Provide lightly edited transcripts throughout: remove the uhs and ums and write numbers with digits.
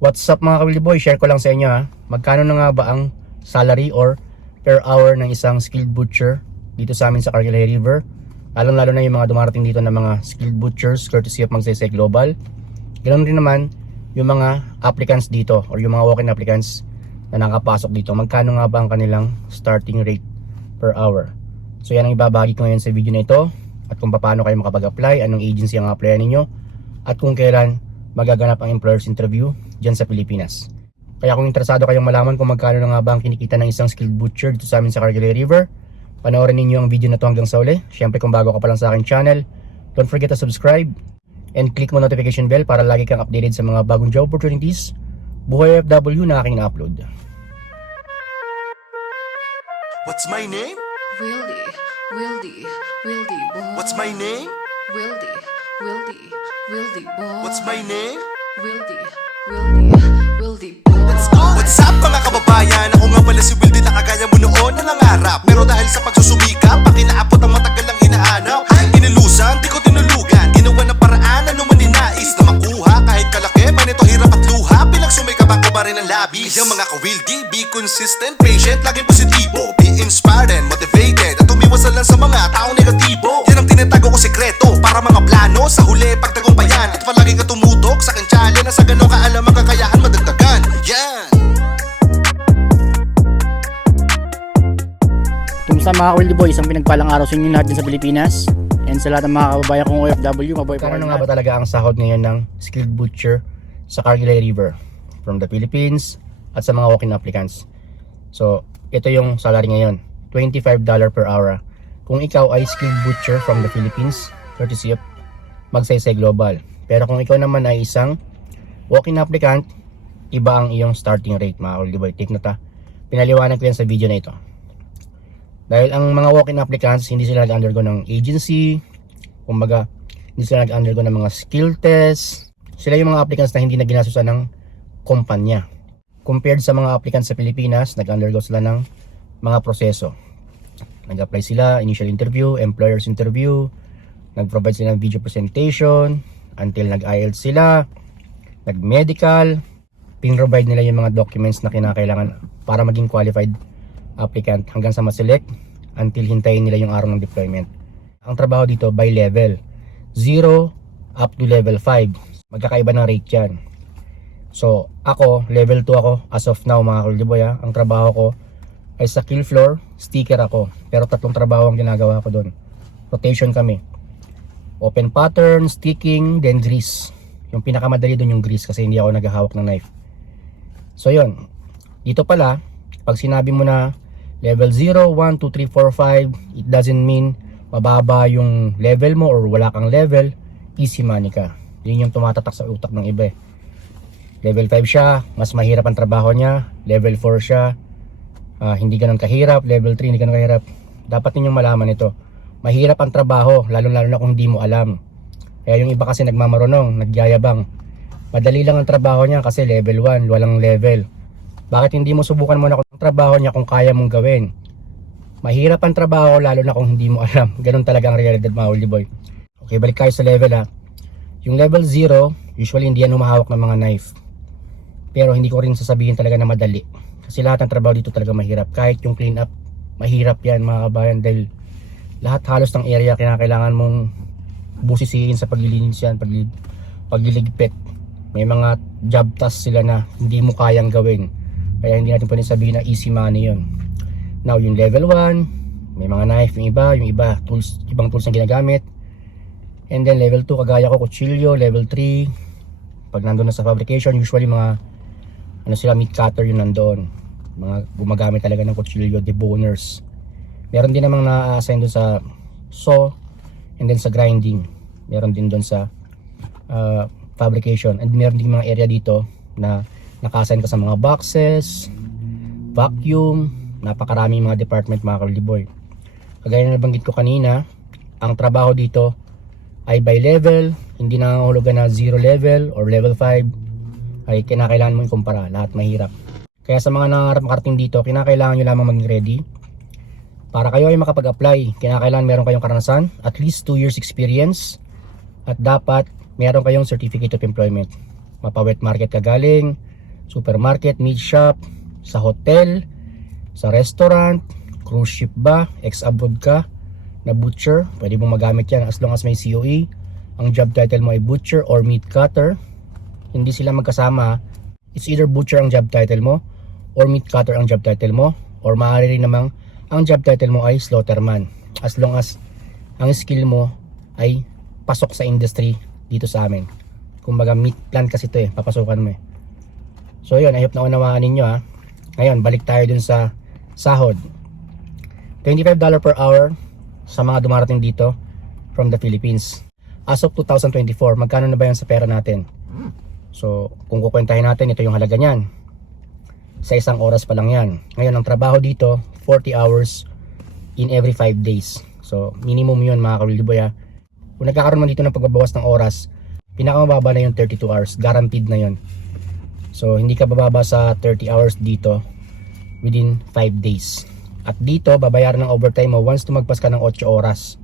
What's up mga Kawili Boy? Share ko lang sa inyo magkano na nga ba ang salary or per hour ng isang skilled butcher dito sa amin sa Cargill River. Lalo na yung mga dumarating dito na mga skilled butchers courtesy of Magsaysay Global. Ganoon rin naman yung mga applicants dito or yung mga walk-in applicants na nakapasok dito. Magkano nga ba ang kanilang starting rate per hour? So yan ang ibabahagi ko ngayon sa video na ito, at kung paano kayo makapag-apply, anong agency ang applyan ninyo, at kung kailan magaganap ang employer's interview dyan sa Pilipinas. Kaya kung interesado kayong malaman kung magkano na nga ba ang kinikita ng isang skilled butcher dito sa amin sa Cargill River, panoorin ninyo ang video na to hanggang sa uli. Syempre kung bago ka pa lang sa aking channel, don't forget to subscribe and click mo notification bell para lagi kang updated sa mga bagong job opportunities, buhay OFW na aking na-upload. What's my name? Wildy boy. What's my name? Wildy boy. What's my name? Wildy boy. Let's go! What's up mga kababayan? Ako nga pala si Wildy na kagaya mo noon na nangarap. Pero dahil sa pagsusumikap, pakinaapot ang matagal lang hinahanap. Inilusan, di ko tinulugan. Ginawa ng paraan, ano man ninais na makuha. Kahit kalaki, panito hirap at luha. Pinagsumikap ako pa rin ang labis. Kaya mga ka-Wildy, be consistent, patient, laging positibo. Be inspired and motivated, at umiwas lang sa mga taong negatibo. Yan ang tinatago ko sekreto para mga plano sa huli pagtagumpayan. At palagi ka tumutok sa aking challenge na sa ganong kaalam ang kakayahan madagdagan. Yan! Kumusta mga Kawili Boy? Isang pinagpalang araw sa inyo lahat din sa Pilipinas, and sa lahat ng mga kababayan kong OFW, mabuhay po Magkano kayo nga ba lahat. talaga ang sahod ngayon ng skilled butcher sa Cargill River from the Philippines at sa mga walk-in applicants? So, ito yung salary ngayon, $25 per hour. Kung ikaw ay skilled butcher from the Philippines, courtesy of Magsaysay Global. Pero kung ikaw naman ay isang walk-in applicant, iba ang iyong starting rate mga Kawili Boy. Take note pinaliwanag ko yan sa video na ito. Dahil ang mga walk-in applicants, hindi sila nag-undergo ng agency, kumbaga, hindi sila nag-undergo ng mga skill test. Sila yung mga applicants na hindi na ginasusan ng kumpanya. Compared sa mga applicants sa Pilipinas, nag-undergo sila ng mga proseso. Nag-apply sila, initial interview, employer's interview, nag-provide sila ng video presentation, until nag-IELTS sila, nag-medical, pin-provide nila yung mga documents na kinakailangan para maging qualified applicant hanggang sa ma-select, until hintayin nila yung araw ng deployment. Ang trabaho dito by level, 0 up to level 5. Magkakaiba ng rate yan. So ako, level 2 ako as of now mga Kawili Boy. Ang trabaho ko ay sa kill floor, sticker ako. Pero 3 trabaho ang ginagawa ko doon. Rotation kami. Open pattern, sticking, then grease. Yung pinakamadali doon yung grease kasi hindi ako naghahawak ng knife. So yun, dito pala, pag sinabi mo na level 0, 1, 2, 3, 4, 5, it doesn't mean mababa yung level mo or wala kang level, easy money ka. Yun yung tumatatak sa utak ng iba. Level 5 siya, mas mahirap ang trabaho niya. Level 4 siya, hindi ganun kahirap. Level 3, hindi ganun kahirap. Dapat ninyong malaman ito. Mahirap ang trabaho, lalo na kung hindi mo alam. Kaya yung iba kasi nagmamarunong, nagyayabang. Madali lang ang trabaho niya kasi level 1, walang level. Bakit hindi mo subukan muna kung trabaho niya kung kaya mong gawin? Mahirap ang trabaho lalo na kung hindi mo alam. Ganun talaga ang realidad mga Kawili Boy. Okay, balik tayo sa level Yung level 0, usually hindi yan humahawak ng mga knife. Pero hindi ko rin sasabihin talaga na madali. Kasi lahat ng trabaho dito talaga mahirap. Kahit yung clean up, mahirap yan mga kabayan. Dahil lahat halos ng area kinakailangan mong busisiin sa paglilinis yan, pagliligpit. May mga job tasks sila na hindi mo kayang gawin. Kaya hindi natin pwedeng sabihin na easy money yun. Now yung level 1, may mga knife yung iba tools, ibang tools na ginagamit. And then level 2, kagaya ko, kutsilyo. Level 3, pag nandun na sa fabrication, usually mga meat cutter yung nandoon. Mga gumagamit talaga ng kutsilyo, deboners. Meron din namang na-assign doon sa saw, and then sa grinding. Meron din doon sa fabrication. And meron din mga area dito na naka-assign ka sa mga boxes, vacuum, napakaraming mga department mga Kawili Boy. Kagaya na nabanggit ko kanina, ang trabaho dito ay by level, hindi nangangahulugan na 0 level or level 5 ay kinakailangan mo ikumpara, lahat mahirap. Kaya sa mga nangarap makarating dito, kinakailangan nyo lamang maging ready. Para kayo ay makapag-apply, kinakailangan meron kayong karanasan, at least 2 years experience, at dapat meron kayong certificate of employment. Mapa-wet market ka galing, supermarket, meat shop, sa hotel, sa restaurant, cruise ship ba, ex-abroad ka, na butcher, pwede mong magamit yan as long as may COE. Ang job title mo ay butcher or meat cutter. Hindi sila magkasama. It's either butcher ang job title mo or meat cutter ang job title mo, or maaari rin namang ang job title mo ay slaughterman as long as ang skill mo ay pasok sa industry dito sa amin. Kumbaga meat plant kasi ito papasukan mo So yun, I hope na unawaan ninyo ha. Ngayon, balik tayo dun sa sahod. $25 per hour sa mga dumarating dito from the Philippines. As of 2024, magkano na ba yan sa pera natin? So, kung kukwentahin natin, ito yung halaga niyan. Sa isang oras pa lang yan. Ngayon, ang trabaho dito, 40 hours in every 5 days. So, minimum yun mga ka-Wildy Boy ha. Kung nagkakaroon man dito ng pagbabawas ng oras, pinakamababa na yung 32 hours. Guaranteed na yun. So, hindi ka bababa sa 30 hours dito within 5 days. At dito, babayaran ng overtime mo once lumagpas ka ng 8 oras.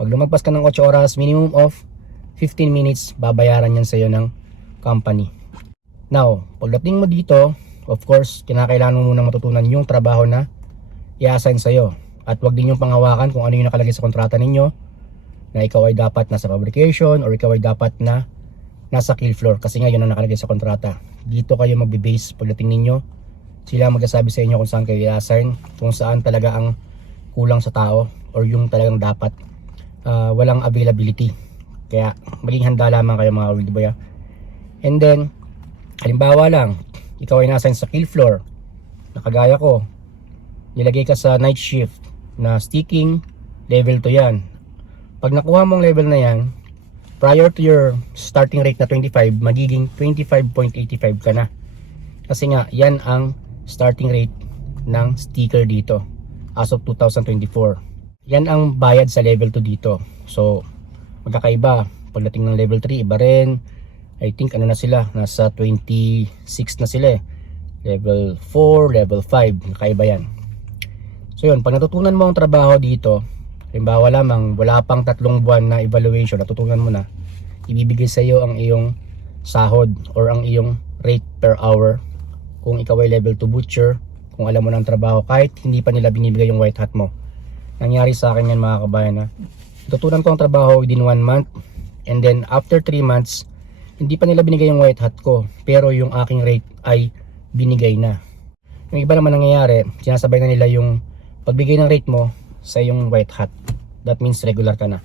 Pag lumagpas ka ng 8 oras, minimum of 15 minutes, babayaran yan sa iyo ng company. Now, pagdating mo dito, of course, kinakailangan mo munang matutunan yung trabaho na i-assign sa iyo. At wag din yung panghawakan kung ano yung nakalagay sa kontrata ninyo, na ikaw ay dapat nasa fabrication or ikaw ay dapat na nasa kill floor. Kasi nga yun ang nakalagay sa kontrata. Dito kayo magbe-base pagdating ninyo. Sila magsasabi sa inyo kung saan kayo i-assign, kung saan talaga ang kulang sa tao or yung talagang dapat walang availability. Kaya maging handa lamang kayo mga Wildy Boy. And then, halimbawa lang, ikaw ay na-assign sa kill floor, nakagaya ko, nilagay ka sa night shift na sticking, level 2 yan. Pag nakuha mong level na yan, prior to your starting rate na 25, magiging 25.85 ka na. Kasi nga, yan ang starting rate ng sticker dito as of 2024. Yan ang bayad sa level 2 dito. So, magkakaiba. Pagdating ng level 3, iba rin. I think ano na sila, nasa 26 na sila Level 4, level 5, kakaiba yan. So yun, pag natutunan mo ang trabaho dito, halimbawa lamang, wala pang 3 buwan na evaluation, natutunan mo na, ibibigay sa iyo ang iyong sahod or ang iyong rate per hour. Kung ikaw ay level 2 butcher, kung alam mo ng trabaho, kahit hindi pa nila binibigay yung white hat mo. Nangyari sa akin yan mga kabayan na, natutunan ko ang trabaho within 1 month, and then after 3 months, hindi pa nila binigay yung white hat ko, pero yung aking rate ay binigay na. Yung iba naman nangyayari, sinasabay na nila yung pagbigay ng rate mo sa yung white hat. That means regular ka na.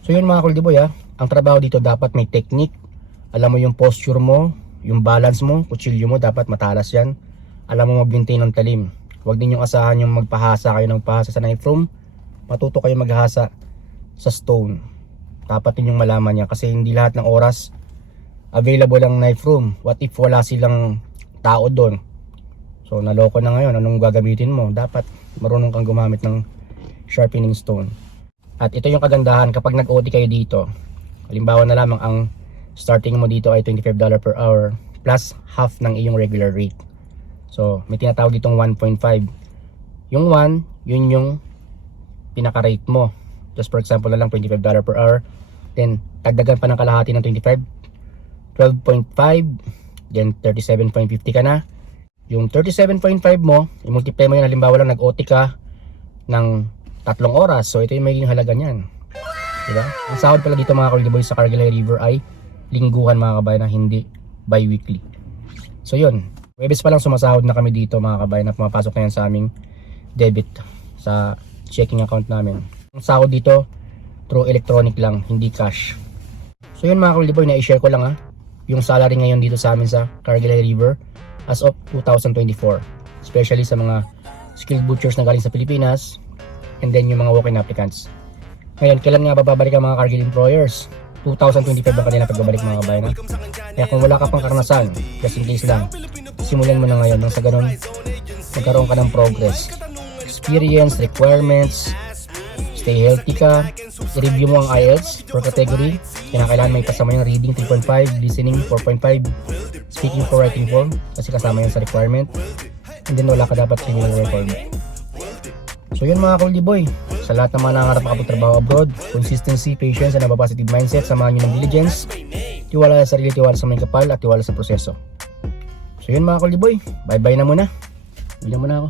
So yun mga Wildy Boy, ang trabaho dito dapat may technique. Alam mo yung posture mo, yung balance mo, kutsilyo mo dapat matalas yan. Alam mo mag-maintain ng talim. Huwag din yung asahan yung magpahasa kayo ng pahasa sa knife room. Matuto kayo maghasa sa stone. Dapat din yung malaman niya kasi hindi lahat ng oras available ang knife room. What if wala silang tao doon? So naloko na ngayon, anong gagamitin mo? Dapat marunong kang gumamit ng sharpening stone. At ito yung kagandahan kapag nag-OT kayo dito. Halimbawa na lamang ang starting mo dito ay $25 per hour plus half ng iyong regular rate. So may tinatawag ditong 1.5. Yung 1, yun yung pinaka-rate mo. Just for example na lang $25 per hour. Then dagdagan pa ng kalahati ng 25, 12.5, then 37.50 ka na. Yung 37.5 mo, i-multiply mo yun, halimbawa lang nag-OT ka ng 3 oras. So ito yung magiging halaga niyan. Diba? Ang sahod pala dito mga Wildy Boy sa Cargillay River ay lingguhan mga kabayan, na hindi bi-weekly. So yun, Webes pa lang sumasahod na kami dito mga kabayan, na pumapasok na yan sa aming debit sa checking account namin. Ang sahod dito through electronic lang, hindi cash. So yun mga Wildy Boy, na-share ko lang yung salary ngayon dito sa amin sa Cargillay River as of 2024, especially sa mga skilled butchers na galing sa Pilipinas, and then yung mga walk-in applicants. Ngayon, kailan nga bababalik ang mga Cargill employers? 2025 ang kanila pagbabalik mga kabayan. Kaya kung wala ka pang karanasan, just in case lang, simulan mo na ngayon nang sa ganun magkaroon ka ng progress, experience, requirements, stay healthy ka, i-review mo ang IELTS per category. Kailangan may kasama yung reading 3.5, listening 4.5, speaking 4, writing 4 kasi kasama yan sa requirement, and then wala ka dapat criminal record. So yun mga Wildy Boy, sa lahat ng mga nangarap makapagtrabaho abroad, consistency, patience, and a positive mindset, samahan nyo ng diligence, tiwala sa sarili, tiwala sa may kapal, at tiwala sa proseso. So yun mga Kuldi Boy, bye bye na muna. Uwi na muna ako.